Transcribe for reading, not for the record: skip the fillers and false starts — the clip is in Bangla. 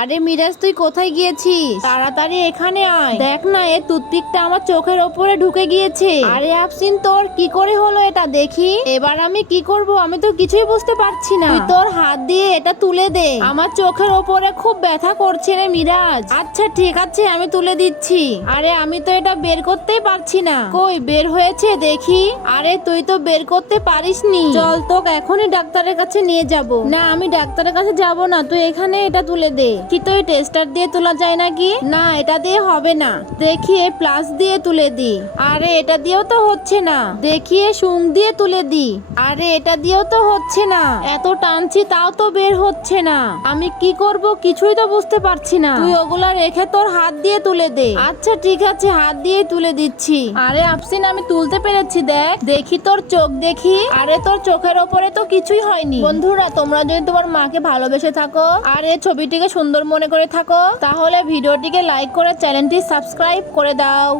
আরে মিরাজ, তুই কোথায় গিয়েছিস? তাড়াতাড়ি এখানে আয়। দেখ না, এই টুথপিকটা আমার চোখের ওপরে ঢুকে গিয়েছে। আরে আফসিন, তোর কি করে হলো এটা? দেখি এবার আমি কি করব, আমি তো কিছুই বুঝতে পারছি না। তুই তোর হাত দিয়ে এটা তুলে দে, আমার চোখের ওপরে খুব ব্যথা করছে রে মিরাজ। আচ্ছা ঠিক আছে, আমি তুলে দিচ্ছি। আরে আমি তো এটা বের করতেই পারছি না। কই বের হয়েছে দেখি। আরে তুই তো বের করতে পারিসনি। চল, তোকে এখনই ডাক্তারের কাছে নিয়ে যাব। না, আমি ডাক্তারের কাছে যাব না, তুই এখানে এটা তুলে দে। কি তো টেস্টার দিয়ে তোলা যায় নাকি? না, এটা দিয়ে হবে না। দেখি প্লাস দিয়ে তুলে দি। আরে এটা দিয়েও তো হচ্ছে না। দেখি সুং দিয়ে তুলে দি। আরে এটা দিয়েও তো হচ্ছে না। এত টানছি তাও তো বের হচ্ছে না। আমি কি করব কিছুই তো বুঝতে পারছি না। তুই ওগুলা রেখে তোর হাত দিয়ে তুলে দে। আচ্ছা ঠিক আছে, হাত দিয়ে তুলে দিচ্ছি। আরে আফসিন, আমি তুলতে পেরেছি। দেখ, দেখি তোর চোখ দেখি। আরে তোর চোখের ওপরে তো কিছুই হয়নি। বন্ধুরা, তোমরা যদি তোমার মাকে ভালোবেসে থাকো আর এই ছবিটিকে সুন্দর মনে করে থাকো, তাহলে ভিডিওটিকে লাইক করে চ্যানেলটি সাবস্ক্রাইব করে দাও।